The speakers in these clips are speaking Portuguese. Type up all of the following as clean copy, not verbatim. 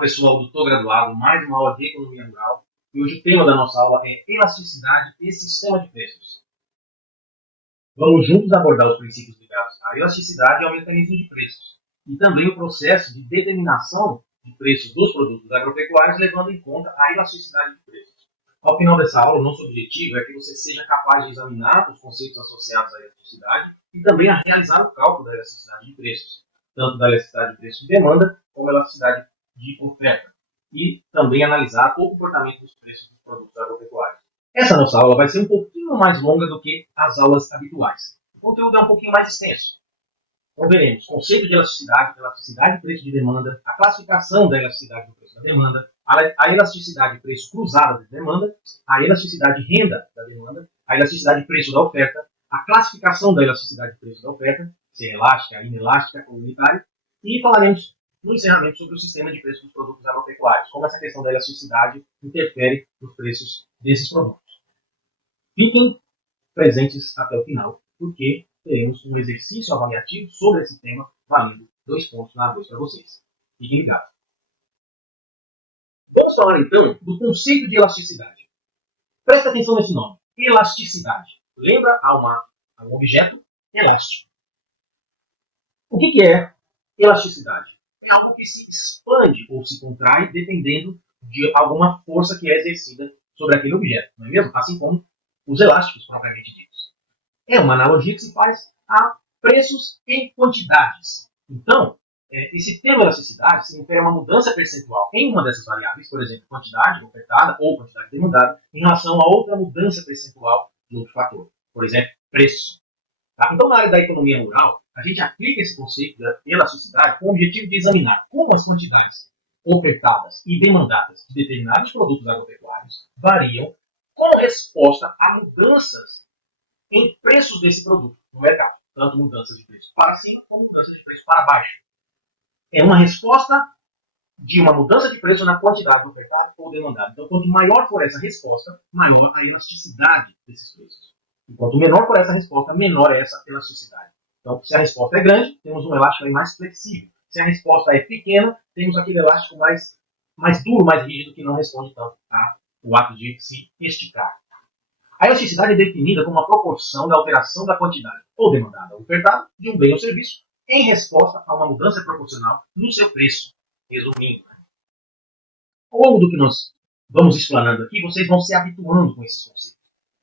pessoal do Tô Graduado, mais uma aula de Economia Rural. E hoje o tema da nossa aula é elasticidade e sistema de preços. Vamos juntos abordar os princípios ligados à elasticidade e ao mecanismo de preços. E também o processo de determinação de preços dos produtos agropecuários, levando em conta a elasticidade de preços. Ao final dessa aula, o nosso objetivo é que você seja capaz de examinar os conceitos associados à elasticidade e também a realizar o cálculo da elasticidade de preços, tanto da elasticidade de preço de demanda como a elasticidade de oferta, e também analisar o comportamento dos preços dos produtos agropecuários. Essa nossa aula vai ser um pouquinho mais longa do que as aulas habituais. O conteúdo é um pouquinho mais extenso. Então veremos conceito de elasticidade de preço de demanda, a classificação da elasticidade do preço da demanda, a elasticidade de preço cruzada de demanda, a elasticidade de renda da demanda, a elasticidade de preço da oferta, a classificação da elasticidade de preço da oferta, se é elástica, inelástica ou unitária, e falaremos no encerramento sobre o sistema de preço dos produtos agropecuários, como essa questão da elasticidade interfere nos preços desses produtos. Fiquem presentes até o final, porque teremos um exercício avaliativo sobre esse tema, valendo 2 pontos na A2 para vocês. Fiquem ligados. Vamos falar então do conceito de elasticidade. Presta atenção nesse nome, elasticidade. Lembra a um objeto elástico. O que é elasticidade? É algo que se expande ou se contrai dependendo de alguma força que é exercida sobre aquele objeto, não é mesmo? Assim como os elásticos propriamente ditos. É uma analogia que se faz a preços em quantidades. Então, esse termo elasticidade se refere a uma mudança percentual em uma dessas variáveis, por exemplo, quantidade ofertada ou quantidade demandada, em relação a outra mudança percentual de outro fator, por exemplo, preço. Tá? Então, na área da economia rural, a gente aplica esse conceito da elasticidade com o objetivo de examinar como as quantidades ofertadas e demandadas de determinados produtos agropecuários variam com resposta a mudanças em preços desse produto no mercado. Tanto mudanças de preço para cima como mudanças de preço para baixo. É uma resposta de uma mudança de preço na quantidade ofertada ou demandada. Então, quanto maior for essa resposta, maior a elasticidade desses preços. E quanto menor for essa resposta, menor é essa elasticidade. Então, se a resposta é grande, temos um elástico mais flexível. Se a resposta é pequena, temos aquele elástico mais duro, mais rígido, que não responde tanto ao ato de se esticar. A elasticidade é definida como a proporção da alteração da quantidade ou demandada ou ofertada de um bem ou serviço em resposta a uma mudança proporcional no seu preço. Resumindo, ao longo do que nós vamos explanando aqui, vocês vão se habituando com esses conceitos.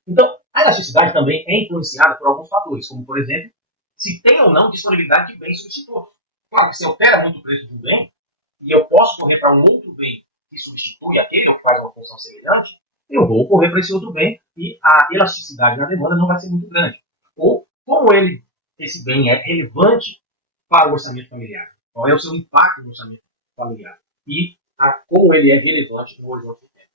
Então, a elasticidade também é influenciada por alguns fatores, como, por exemplo, se tem ou não disponibilidade de bens substitutos. Claro que se altera muito o preço de um bem, e eu posso correr para um outro bem que substitui aquele ou que faz uma função semelhante, eu vou correr para esse outro bem e a elasticidade na demanda não vai ser muito grande. Ou como esse bem é relevante para o orçamento familiar. Qual é o seu impacto no orçamento familiar? E como ele é relevante no horizonte do tempo.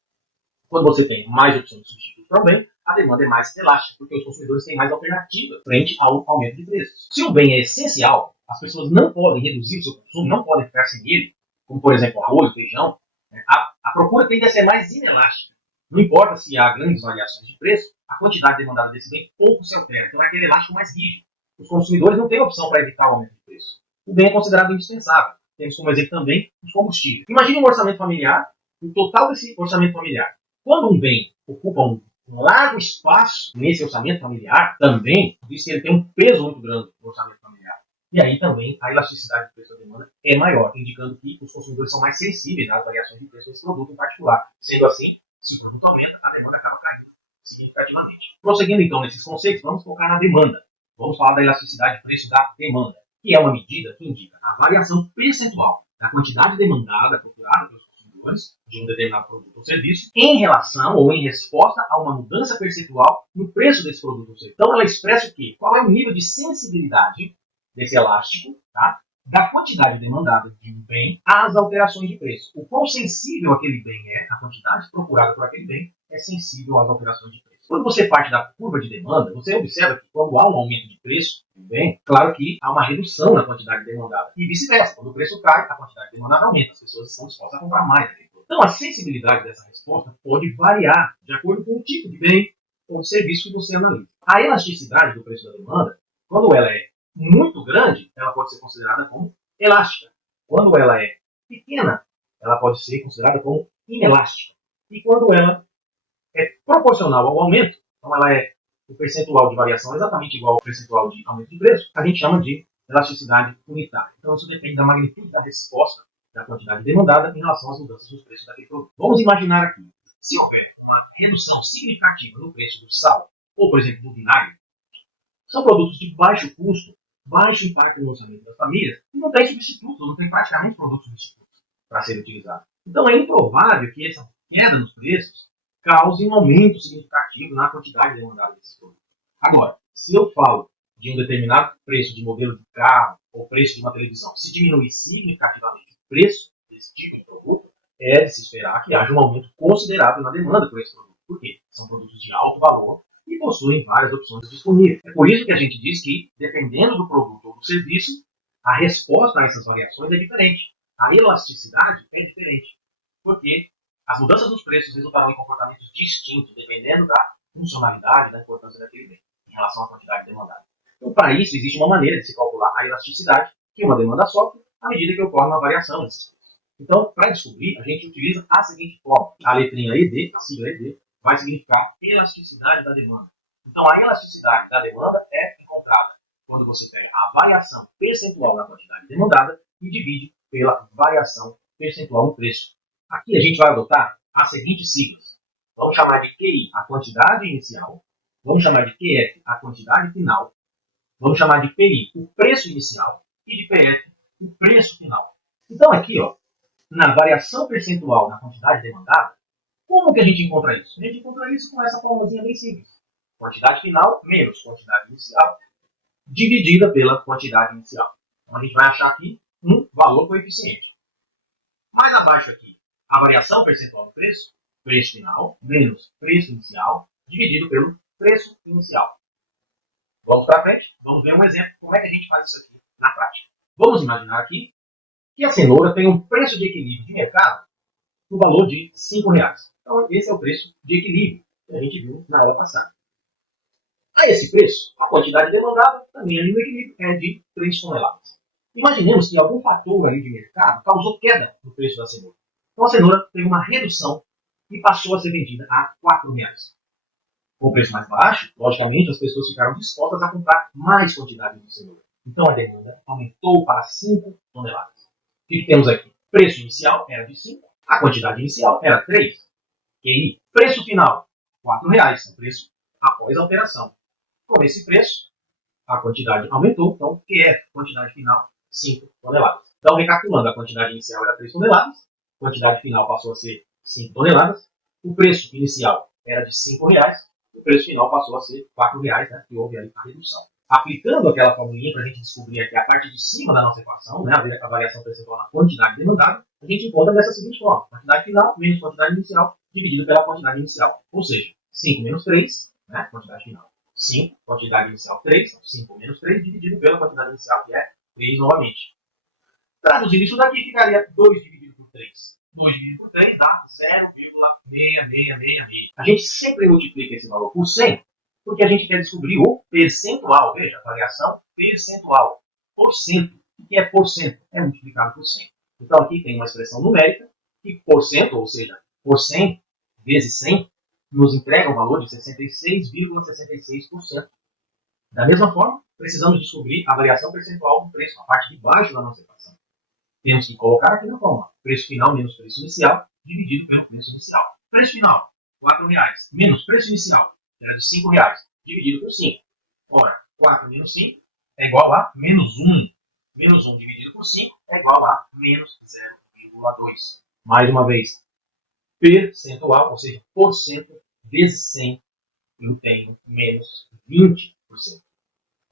Quando você tem mais opções de substituto para o bem, a demanda é mais elástica, porque os consumidores têm mais alternativas frente ao aumento de preços. Se o bem é essencial, as pessoas não podem reduzir o seu consumo, não podem ficar sem ele, como por exemplo arroz, feijão, a procura tende a ser mais inelástica. Não importa se há grandes variações de preço, a quantidade demandada desse bem pouco se altera. Então é aquele elástico mais rígido. Os consumidores não têm opção para evitar o aumento de preço. O bem é considerado indispensável. Temos como exemplo também os combustíveis. Imagine um orçamento familiar, o total desse orçamento familiar. Quando um bem ocupa um largo espaço nesse orçamento familiar, também diz que ele tem um peso muito grande no orçamento familiar. E aí também a elasticidade de preço da demanda é maior, indicando que os consumidores são mais sensíveis às variações de preço desse produto em particular. Sendo assim, se o produto aumenta, a demanda acaba caindo significativamente. Prosseguindo então nesses conceitos, vamos focar na demanda. Vamos falar da elasticidade de preço da demanda, que é uma medida que indica a variação percentual da quantidade demandada, procurada pelos consumidores de um determinado produto ou serviço, em relação ou em resposta a uma mudança percentual no preço desse produto ou serviço. Então ela expressa o quê? Qual é o nível de sensibilidade desse elástico, tá? Da quantidade demandada de um bem às alterações de preço. O quão sensível aquele bem é, a quantidade procurada por aquele bem, é sensível às alterações de preço. Quando você parte da curva de demanda, você observa que quando há um aumento de preço do bem, claro que há uma redução na quantidade demandada. E vice-versa, quando o preço cai, a quantidade demandada aumenta, as pessoas estão dispostas a comprar mais. Então a sensibilidade dessa resposta pode variar de acordo com o tipo de bem ou de serviço que você analisa. A elasticidade do preço da demanda, quando ela é muito grande, ela pode ser considerada como elástica. Quando ela é pequena, ela pode ser considerada como inelástica. E quando ela é proporcional ao aumento, então ela é o percentual de variação é exatamente igual ao percentual de aumento de preço, a gente chama de elasticidade unitária. Então isso depende da magnitude da resposta da quantidade demandada em relação às mudanças nos preços daquele produto. Vamos imaginar aqui, se houver uma redução significativa no preço do sal, ou por exemplo do vinagre, são produtos de baixo custo, baixo impacto no orçamento das famílias, e não tem substituto, não tem praticamente produtos substitutos para serem utilizados. Então é improvável que essa queda nos preços cause um aumento significativo na quantidade demandada desses produtos. Agora, se eu falo de um determinado preço de modelo de carro ou preço de uma televisão, se diminuir significativamente o preço desse tipo de produto, é de se esperar que haja um aumento considerável na demanda por esse produto. Por quê? São produtos de alto valor e possuem várias opções disponíveis. É por isso que a gente diz que, dependendo do produto ou do serviço, a resposta a essas variações é diferente. A elasticidade é diferente. Porque as mudanças nos preços resultarão em comportamentos distintos, dependendo da funcionalidade e da importância daquele bem, em relação à quantidade demandada. Então, para isso, existe uma maneira de se calcular a elasticidade, que uma demanda sofre à medida que ocorre uma variação nesses preços. Então, para descobrir, a gente utiliza a seguinte forma. A letrinha ED, a sigla ED, vai significar elasticidade da demanda. Então, a elasticidade da demanda é encontrada quando você pega a variação percentual na quantidade demandada e divide pela variação percentual no preço. Aqui a gente vai adotar as seguintes siglas. Vamos chamar de QI a quantidade inicial, vamos chamar de QF a quantidade final, vamos chamar de PI o preço inicial e de PF o preço final. Então aqui, ó, na variação percentual na quantidade demandada, como que a gente encontra isso? A gente encontra isso com essa formulazinha bem simples. Quantidade final menos quantidade inicial dividida pela quantidade inicial. Então a gente vai achar aqui um valor coeficiente. Mais abaixo aqui, a variação percentual do preço, preço final menos preço inicial dividido pelo preço inicial. Vamos para frente, vamos ver um exemplo de como é que a gente faz isso aqui na prática. Vamos imaginar aqui que a cenoura tem um preço de equilíbrio de mercado no valor de R$ 5,00. Então, esse é o preço de equilíbrio que a gente viu na hora passada. A esse preço, a quantidade demandada também ali no equilíbrio é de 3 toneladas. Imaginemos que algum fator aí de mercado causou queda no preço da cenoura. Então, a cenoura teve uma redução e passou a ser vendida a R$ 4,00. Com o preço mais baixo, logicamente, as pessoas ficaram dispostas a comprar mais quantidade de cenoura. Então, a demanda aumentou para 5 toneladas. O que temos aqui? Preço inicial era de 5, a quantidade inicial era 3. E preço final, R$ 4,00, o preço após a alteração. Com esse preço, a quantidade aumentou, então, que é quantidade final, 5 toneladas. Então, recapitulando, a quantidade inicial era 3 toneladas, a quantidade final passou a ser 5 toneladas, o preço inicial era de R$ 5,00, o preço final passou a ser R$ 4,00, né, que houve aí a redução. Aplicando aquela formulinha para a gente descobrir aqui a parte de cima da nossa equação, né, a variação percentual na quantidade demandada, a gente encontra dessa seguinte forma: quantidade final menos quantidade inicial dividido pela quantidade inicial. Ou seja, 5 menos 3, né, quantidade final. 5, quantidade inicial 3, então 5 menos 3 dividido pela quantidade inicial, que é 3 novamente. Traduzindo isso daqui, ficaria 2 dividido por 3. 2 dividido por 3 dá 0,6666. A gente sempre multiplica esse valor por 100, porque a gente quer descobrir o percentual. Veja, a variação percentual. Porcento. O que é porcento? É multiplicado por 100. Então aqui tem uma expressão numérica, que porcento, ou seja, por 100 vezes 100, nos entrega um valor de 66,66%. Da mesma forma, precisamos descobrir a variação percentual do preço, a parte de baixo da nossa equação. Temos que colocar aqui na forma: preço final menos preço inicial, dividido pelo preço inicial. Preço final, R$ 4,00, menos preço inicial, que era de R$ 5,00, dividido por 5. Ora, 4 menos 5 é igual a menos 1. Menos 1 dividido por 5 é igual a menos 0,2. Mais uma vez, percentual, ou seja, por cento vezes 100, eu tenho menos 20%.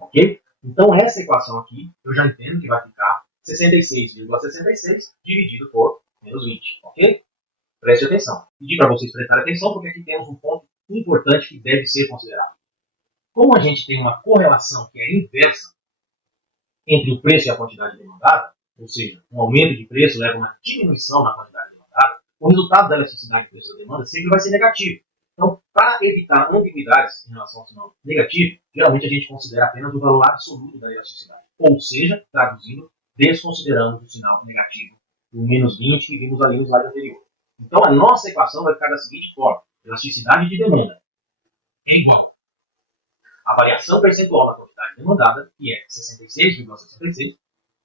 Ok? Então, essa equação aqui, eu já entendo que vai ficar 66,66 dividido por menos 20. Ok? Preste atenção. Pedi para vocês prestarem atenção, porque aqui temos um ponto importante que deve ser considerado. Como a gente tem uma correlação que é inversa entre o preço e a quantidade demandada, ou seja, um aumento de preço leva a uma diminuição na quantidade demandada, o resultado da elasticidade do preço da demanda sempre vai ser negativo. Então, para evitar ambiguidades em relação ao sinal negativo, geralmente a gente considera apenas o valor absoluto da elasticidade. Ou seja, traduzindo, desconsiderando o sinal negativo o menos 20 que vimos ali no slide anterior. Então, a nossa equação vai ficar da seguinte forma. Elasticidade de demanda é igual a variação percentual na quantidade demandada, que é 66,66,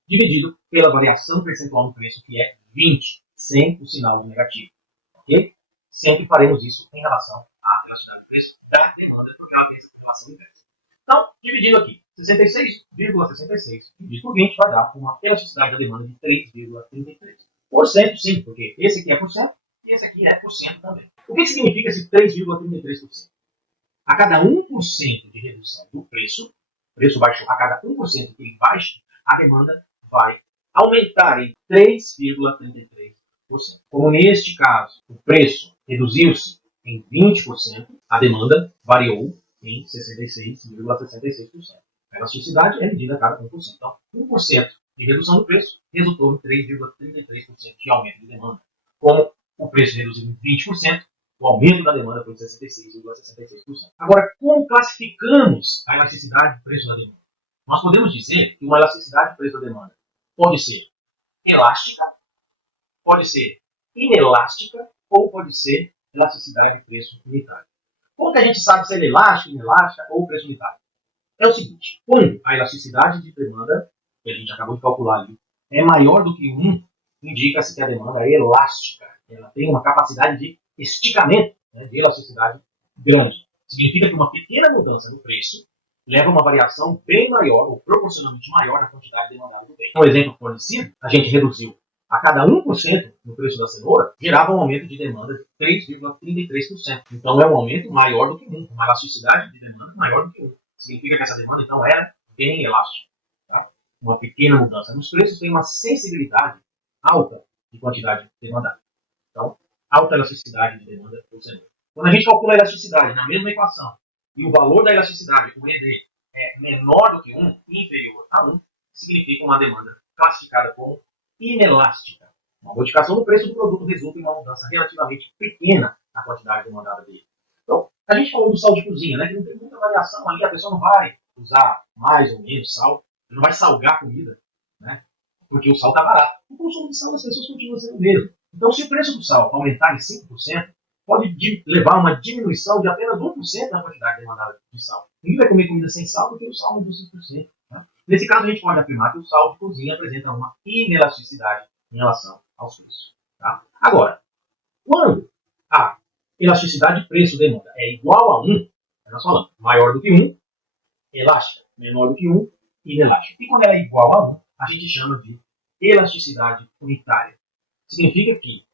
dividido pela variação percentual no preço, que é 20, sem o sinal de negativo. Ok? Sempre faremos isso em relação à elasticidade de preço da demanda, porque ela tem essa relação inversa. Então, dividindo aqui, 66,66 dividido por 20 vai dar uma elasticidade da demanda de 3,33%, sim, porque esse aqui é por cento e esse aqui é por cento também. O que significa esse 3,33%? A cada 1% de redução do preço, o preço baixou, a cada 1% que ele baixa, a demanda vai aumentar em 3,33%. Como neste caso, o preço reduziu-se em 20%, a demanda variou em 66,66%. A elasticidade é medida a cada 1%. Então, 1% de redução do preço resultou em 3,33% de aumento de demanda. Como o preço reduziu em 20%, o aumento da demanda foi de 66,66%. Agora, como classificamos a elasticidade do preço da demanda? Nós podemos dizer que uma elasticidade do preço da demanda pode ser elástica, pode ser inelástica ou pode ser elasticidade de preço unitário. Como que a gente sabe se ela é elástica, inelástica ou preço unitário? É o seguinte, quando a elasticidade de demanda, que a gente acabou de calcular ali, é maior do que 1, indica-se que a demanda é elástica. Ela tem uma capacidade de esticamento, né, de elasticidade grande. Significa que uma pequena mudança no preço leva a uma variação bem maior, ou proporcionalmente maior, na quantidade demandada do bem. Um exemplo fornecido, a gente reduziu a cada 1% no preço da cenoura, gerava um aumento de demanda de 3,33%. Então é um aumento maior do que 1, uma elasticidade de demanda maior do que 1. Significa que essa demanda, então, era bem elástica. Tá? Uma pequena mudança nos preços tem uma sensibilidade alta de quantidade demandada. Então, alta elasticidade de demanda por cenoura. Quando a gente calcula a elasticidade na mesma equação e o valor da elasticidade, o ED, é menor do que 1, inferior a 1, significa uma demanda classificada como inelástica. Uma modificação no preço do produto resulta em uma mudança relativamente pequena na quantidade demandada dele. Então, a gente falou do sal de cozinha, né, que não tem muita variação ali, a pessoa não vai usar mais ou menos sal, não vai salgar a comida, né, porque o sal está barato. O consumo de sal das pessoas continua sendo o mesmo. Então, se o preço do sal aumentar em 5%, pode levar a uma diminuição de apenas 1% na quantidade demandada de sal. Ninguém vai comer comida sem sal porque o sal aumentou 5%. Tá? Nesse caso, a gente pode afirmar que o sal de cozinha apresenta uma inelasticidade em relação aos preços. Tá? Agora, quando a elasticidade de preço-demanda é igual a 1, nós falamos maior do que 1, elástica, menor do que 1, inelástica. E quando ela é igual a 1, a gente chama de elasticidade unitária. Significa que,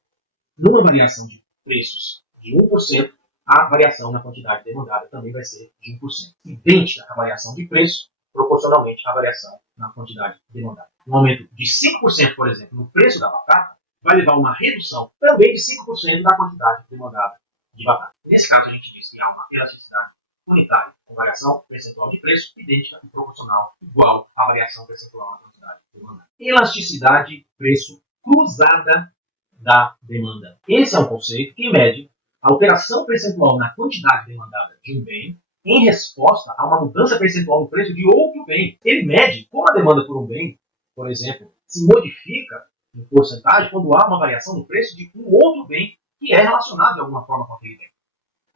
numa variação de preços de 1%, a variação na quantidade demandada também vai ser de 1%. Idêntica à variação de preço, proporcionalmente à variação na quantidade demandada. Um aumento de 5%, por exemplo, no preço da batata, vai levar a uma redução também de 5% da quantidade demandada de batata. Nesse caso, a gente diz que há uma elasticidade unitária, com variação percentual de preço idêntica e proporcional, igual à variação percentual na quantidade demandada. Elasticidade preço cruzada da demanda. Esse é um conceito que mede a alteração percentual na quantidade demandada de um bem em resposta a uma mudança percentual no preço de outro bem. Ele mede como a demanda por um bem, por exemplo, se modifica em porcentagem quando há uma variação no preço de um outro bem que é relacionado de alguma forma com aquele bem.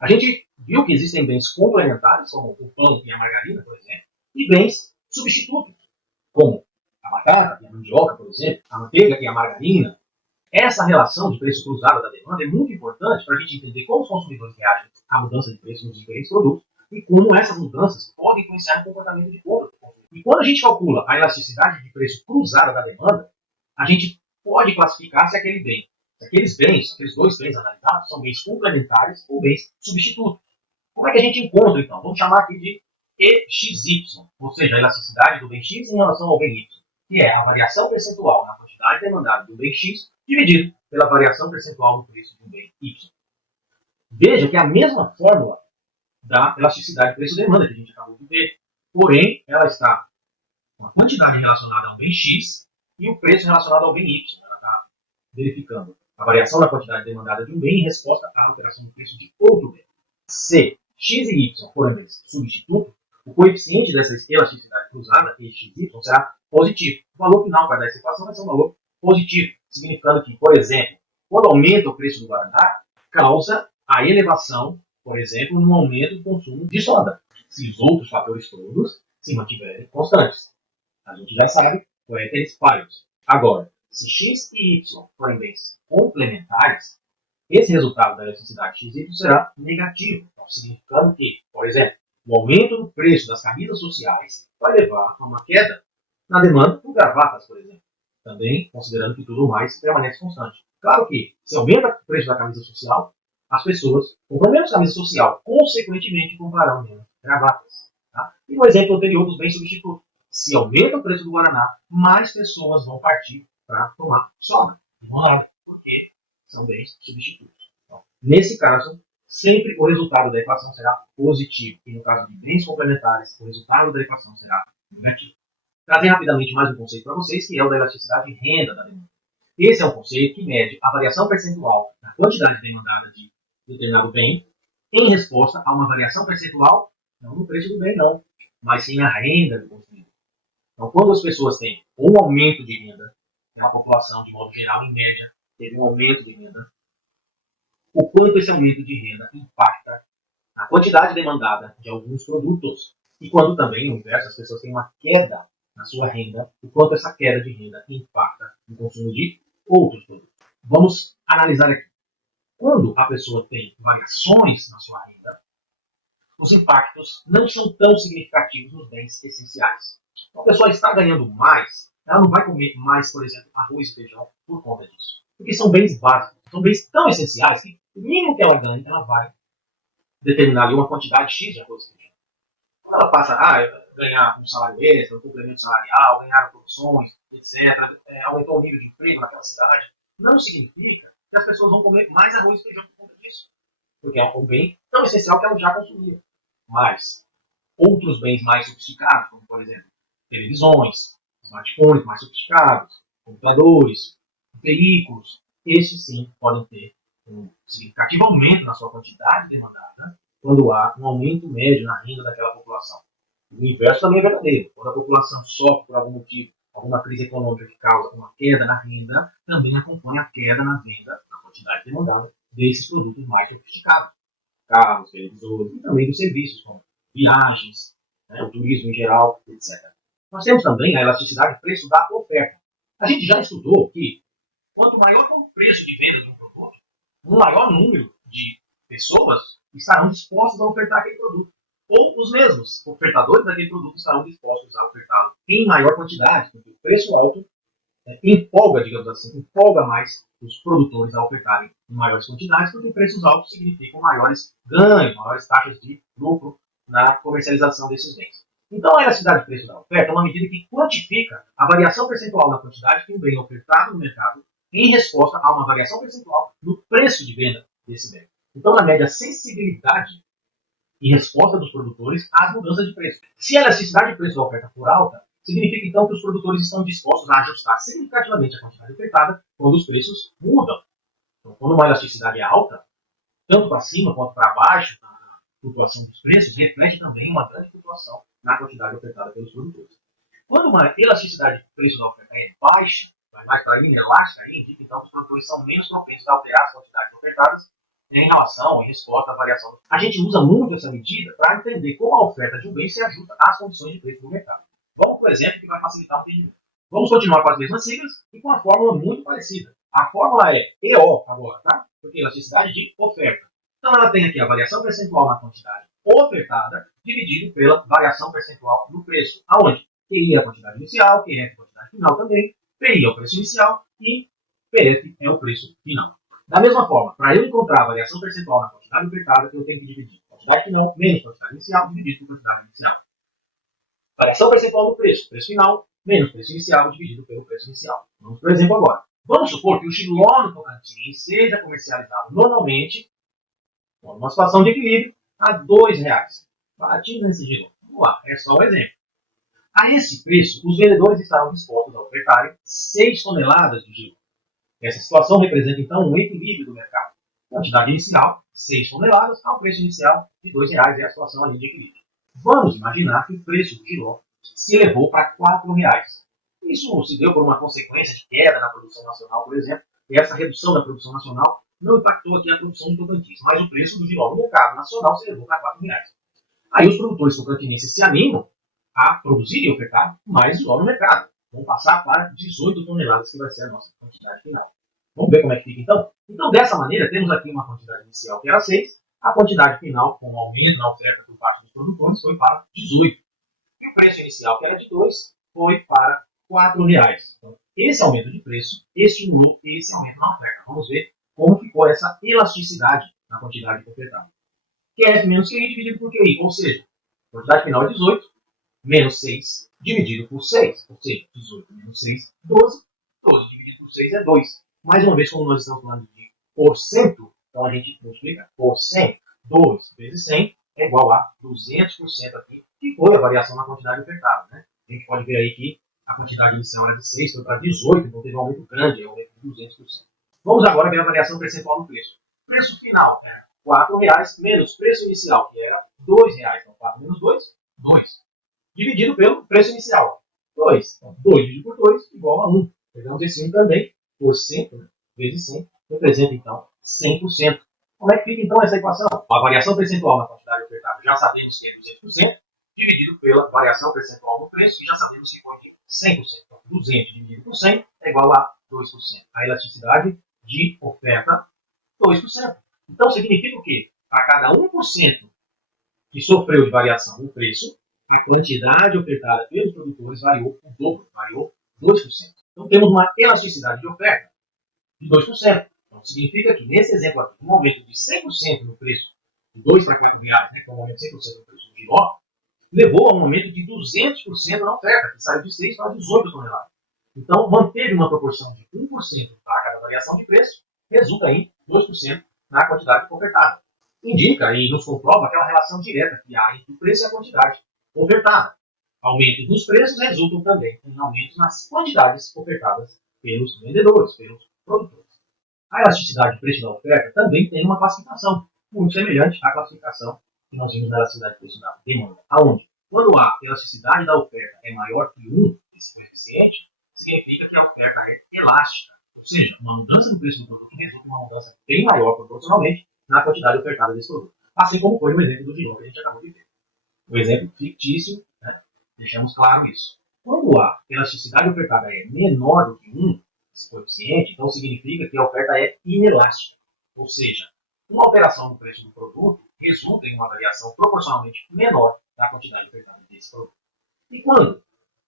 A gente viu que existem bens complementares, como o pão e a margarina, por exemplo, e bens substitutos, como a batata e a mandioca, por exemplo, a manteiga e a margarina. Essa relação de preço cruzado da demanda é muito importante para a gente entender como os consumidores reagem à mudança de preço nos diferentes produtos e como essas mudanças podem influenciar no comportamento de compra. E quando a gente calcula a elasticidade de preço cruzada da demanda, a gente pode classificar se aquele bem, se aqueles bens, aqueles dois bens analisados, são bens complementares ou bens substitutos. Como é que a gente encontra, então? Vamos chamar aqui de EXY, ou seja, a elasticidade do bem X em relação ao bem Y, que é a variação percentual na quantidade demandada do bem X dividido pela variação percentual no preço de um bem Y. Veja que é a mesma fórmula da elasticidade preço-demanda que a gente acabou de ver, porém ela está com a quantidade relacionada ao bem X e o preço relacionado ao bem Y. Ela está verificando a variação da quantidade demandada de um bem em resposta à alteração do preço de outro bem. Se X e Y forem bens substitutos, o coeficiente dessa elasticidade cruzada, EXY, será positivo. O valor final para essa equação vai ser um valor positivo. significando que, por exemplo, quando aumenta o preço do Guaraná, causa a elevação, por exemplo, no aumento do consumo de soda. Se os outros fatores todos se mantiverem constantes. A gente já sabe, eles pares. Agora, se x e y forem bens complementares, esse resultado da elasticidade XY será negativo, então, significando que, por exemplo, o aumento do preço das camisas sociais vai levar a uma queda na demanda por gravatas, por exemplo. Também considerando que tudo mais permanece constante. Claro que, se aumenta o preço da camisa social, as pessoas compram menos camisa social, consequentemente comprarão menos gravatas. Tá? E no exemplo anterior dos bens substitutos, se aumenta o preço do Guaraná, mais pessoas vão partir para tomar soda. Por quê? São bens substitutos. Então, nesse caso, sempre o resultado da equação será positivo. E no caso de bens complementares, o resultado da equação será negativo. Trazer rapidamente mais um conceito para vocês, que é o da elasticidade de renda da demanda. Esse é um conceito que mede a variação percentual da quantidade demandada de determinado bem em resposta a uma variação percentual, não no preço do bem, não, mas sim na renda do consumidor. Então, quando as pessoas têm um aumento de renda, a população, de modo geral, em média, teve um aumento de renda, o quanto esse aumento de renda impacta na quantidade demandada de alguns produtos. E quando também, no inverso, as pessoas têm uma queda na sua renda, o quanto essa queda de renda impacta no consumo de outros produtos. Vamos analisar aqui. Quando a pessoa tem variações na sua renda, os impactos não são tão significativos nos bens essenciais. Então, a pessoa está ganhando mais, ela não vai comer mais, por exemplo, arroz e feijão por conta disso. Porque são bens básicos, são bens tão essenciais que o mínimo que ela ganha, ela vai determinar ali uma quantidade X de arroz e feijão. Quando ela passa a ganhar um salário extra, um complemento salarial, ganhar promoções, etc., aumentou o nível de emprego naquela cidade, não significa que as pessoas vão comer mais arroz e feijão por conta disso. Porque é um bem tão essencial que ela já consumia. Mas outros bens mais sofisticados, como por exemplo, televisões, smartphones mais sofisticados, computadores, veículos, esses sim podem ter um significativo aumento na sua quantidade demandada quando há um aumento médio na renda daquela população. O inverso também é verdadeiro. Quando a população sofre por algum motivo, alguma crise econômica que causa uma queda na renda, também acompanha a queda na venda, na quantidade demandada, desses produtos mais sofisticados. Carros, televisores e também dos serviços, como viagens, o turismo em geral, etc. Nós temos também a elasticidade de preço da oferta. A gente já estudou que quanto maior for o preço de venda de um produto, um maior número de pessoas estarão dispostas a ofertar aquele produto. Ou os mesmos ofertadores daquele produto estarão dispostos a ofertá-lo em maior quantidade, porque o preço alto empolga, digamos assim, empolga mais os produtores a ofertarem em maiores quantidades, porque preços altos significam maiores ganhos, maiores taxas de lucro na comercialização desses bens. Então, a elasticidade de preço da oferta é uma medida que quantifica a variação percentual na quantidade que um bem é ofertado no mercado em resposta a uma variação percentual no preço de venda desse bem. Então, ela mede a sensibilidade e resposta dos produtores às mudanças de preço. Se a elasticidade de preço da oferta for alta, significa então que os produtores estão dispostos a ajustar significativamente a quantidade ofertada quando os preços mudam. Então, quando uma elasticidade é alta, tanto para cima quanto para baixo, a flutuação dos preços reflete também uma grande flutuação na quantidade ofertada pelos produtores. Quando uma elasticidade de preço da oferta é baixa, vai mais para inelástica, indica então que os produtores são menos propensos a alterar as quantidades ofertadas em relação, em resposta à variação. A gente usa muito essa medida para entender como a oferta de um bem se ajusta às condições de preço do mercado. Vamos por exemplo que vai facilitar o entendimento. Vamos continuar com as mesmas siglas e com uma fórmula muito parecida. A fórmula é EO agora, tá? Porque é elasticidade de oferta. Então ela tem aqui a variação percentual na quantidade ofertada dividido pela variação percentual no preço. Aonde? QI é a quantidade inicial, QF é a quantidade final também, PI é o preço inicial e PF é o preço final. Da mesma forma, para eu encontrar a variação percentual na quantidade ofertada, eu tenho que dividir a quantidade final menos a quantidade inicial dividido por quantidade inicial. Variação percentual no preço, preço final, menos preço inicial dividido pelo preço inicial. Vamos por exemplo agora. Vamos supor que o Giló no Tocantins seja comercializado normalmente, numa situação de equilíbrio, a R$2. Baratinho nesse Giló. Vamos lá, é só um exemplo. A esse preço, os vendedores estarão dispostos a ofertarem 6 toneladas de Giló. Essa situação representa, então, um equilíbrio do mercado. Quantidade inicial, 6 toneladas, ao preço inicial de R$2 é a situação ali de equilíbrio. Vamos imaginar que o preço do Giló se elevou para R$4. Isso se deu por uma consequência de queda na produção nacional, por exemplo, e essa redução da produção nacional não impactou aqui a produção de Tocantins, mas o preço do giló no mercado nacional se elevou para R$ 4. Aí os produtores tocantinenses se animam a produzir e ofertar mais giló no mercado. Vão passar para 18 toneladas, que vai ser a nossa quantidade final. Vamos ver como é que fica então? Então, dessa maneira, temos aqui uma quantidade inicial que era 6, a quantidade final, com o aumento na oferta por parte dos produtores, foi para 18. E o preço inicial, que era de 2, foi para R$ 4. Então, esse aumento de preço estimulou esse aumento na oferta. Vamos ver como ficou essa elasticidade na quantidade ofertada. QF menos QI dividido por QI, ou seja, a quantidade final é 18, menos 6 dividido por 6, ou seja, 18 menos 6, 12. 12 dividido por 6 é 2. Mais uma vez, como nós estamos falando de porcento, então a gente multiplica por 100. 2 vezes 100 é igual a 200% aqui, que foi a variação na quantidade ofertada. Né? A gente pode ver aí que a quantidade inicial era de 6, foi para 18, então teve um aumento grande, um aumento de 200%. Vamos agora ver a variação percentual no preço. Preço final é R$ 4 menos preço inicial, que era R$ 2. Então, 4 menos 2, 2. Dividido pelo preço inicial, 2. Então, 2 dividido por 2 igual a 1. Pegamos esse 1 também, por 100, né, vezes 100, representa então 100%. Como é que fica então essa equação? A variação percentual na quantidade ofertada já sabemos que é 200%, dividido pela variação percentual no preço, que já sabemos que foi de 100%. Então, 200 dividido por 100 é igual a 2%. A elasticidade de oferta, 2%. Então, significa o quê? Para cada 1% que sofreu de variação no preço, a quantidade ofertada pelos produtores variou o dobro, variou 2%. Então, temos uma elasticidade de oferta de 2%. Então, significa que, nesse exemplo aqui, um aumento de 100% no preço de 2 para R$ 8, né, que é um aumento de 100% no preço do giló, levou a um aumento de 200% na oferta, que saiu de 6 para 18 toneladas. Então, manteve uma proporção de 1% para cada variação de preço, resulta em 2% na quantidade ofertada. Indica e nos comprova aquela relação direta que há entre o preço e a quantidade ofertada. Aumentos nos preços resultam também em aumentos nas quantidades ofertadas pelos vendedores, pelos produtores. A elasticidade de preço da oferta também tem uma classificação muito semelhante à classificação que nós vimos na elasticidade de preço da demanda. Aonde? Quando a elasticidade da oferta é maior que 1, esse coeficiente, significa que a oferta é elástica. Ou seja, uma mudança no preço do produto resulta em uma mudança bem maior proporcionalmente na quantidade ofertada desse produto. Assim como foi no exemplo do giló que a gente acabou de ver. O exemplo fictício, né? Deixamos claro isso. Quando a elasticidade ofertada é menor do que 1, esse coeficiente, então significa que a oferta é inelástica. Ou seja, uma alteração no preço do produto resulta em uma variação proporcionalmente menor da quantidade ofertada desse produto. E quando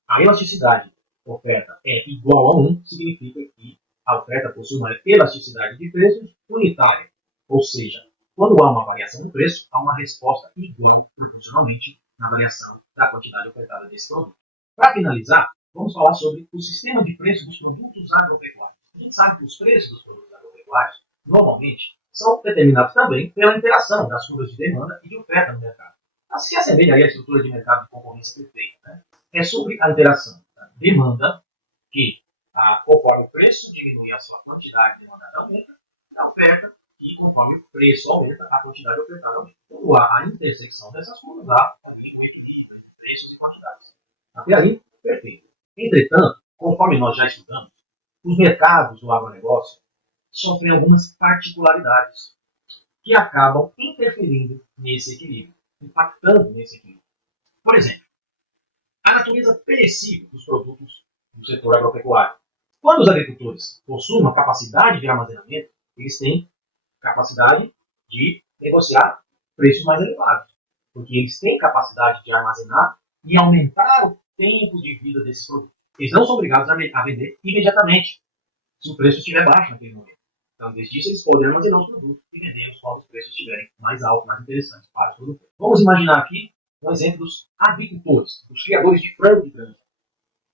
a elasticidade oferta é igual a 1, significa que a oferta possui uma elasticidade de preços unitária. Ou seja, quando há uma variação no preço, há uma resposta igual proporcionalmente na variação da quantidade ofertada desse produto. Para finalizar, vamos falar sobre o sistema de preço dos produtos agropecuários. A gente sabe que os preços dos produtos agropecuários, normalmente, são determinados também pela interação das curvas de demanda e de oferta no mercado. Se assemelha aí à estrutura de mercado de concorrência perfeita. Né? É sobre a interação da demanda, que, conforme o preço diminui, a sua quantidade demandada aumenta, e a oferta, que, conforme o preço aumenta, a quantidade ofertada aumenta. Quando há a intersecção dessas curvas, há preços e quantidades. Até aí, perfeito. Entretanto, conforme nós já estudamos, os mercados do agronegócio sofrem algumas particularidades que acabam interferindo nesse equilíbrio, impactando nesse equilíbrio. Por exemplo, a natureza perecível dos produtos do setor agropecuário. Quando os agricultores possuem uma capacidade de armazenamento, eles têm capacidade de negociar preços mais elevados, porque eles têm capacidade de armazenar e aumentar o tempo de vida desses produtos. Eles não são obrigados a vender imediatamente, se o preço estiver baixo naquele momento. Então, em vez disso, eles podem armazenar os produtos e vender quando os preços estiverem mais altos, mais interessantes para os produtores. Vamos imaginar aqui um exemplo dos avicultores, dos criadores de frango de granja.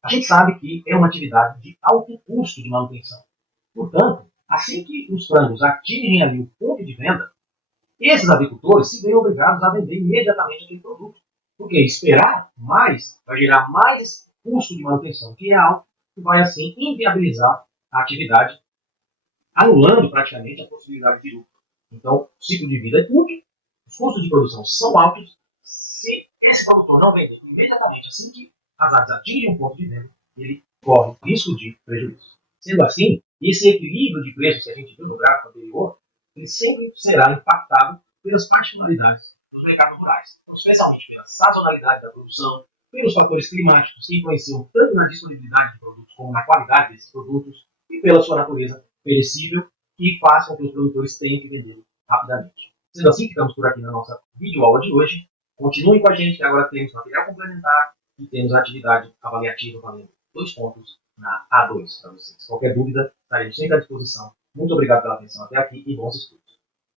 A gente sabe que é uma atividade de alto custo de manutenção. Portanto, assim que os frangos atingem ali o ponto de venda, esses avicultores se veem obrigados a vender imediatamente aquele produto. Porque esperar mais vai gerar mais custo de manutenção, que é alto, e vai assim inviabilizar a atividade, anulando praticamente a possibilidade de lucro. Então, o ciclo de vida é curto, os custos de produção são altos. Se esse produtor não vender imediatamente assim que as aves atingem um ponto de venda, ele corre risco de prejuízo. Sendo assim, esse equilíbrio de preços que a gente viu no gráfico anterior, ele sempre será impactado pelas particularidades dos mercados rurais, especialmente pela sazonalidade da produção, pelos fatores climáticos que influenciam tanto na disponibilidade de produtos como na qualidade desses produtos e pela sua natureza perecível, que faz com que os produtores tenham que vender rapidamente. Sendo assim, ficamos por aqui na nossa videoaula de hoje. Continuem com a gente, que agora temos material complementar e temos a atividade avaliativa valendo 2 pontos na A2 para vocês. Qualquer dúvida, estaremos sempre à disposição. Muito obrigado pela atenção até aqui e bons estudos.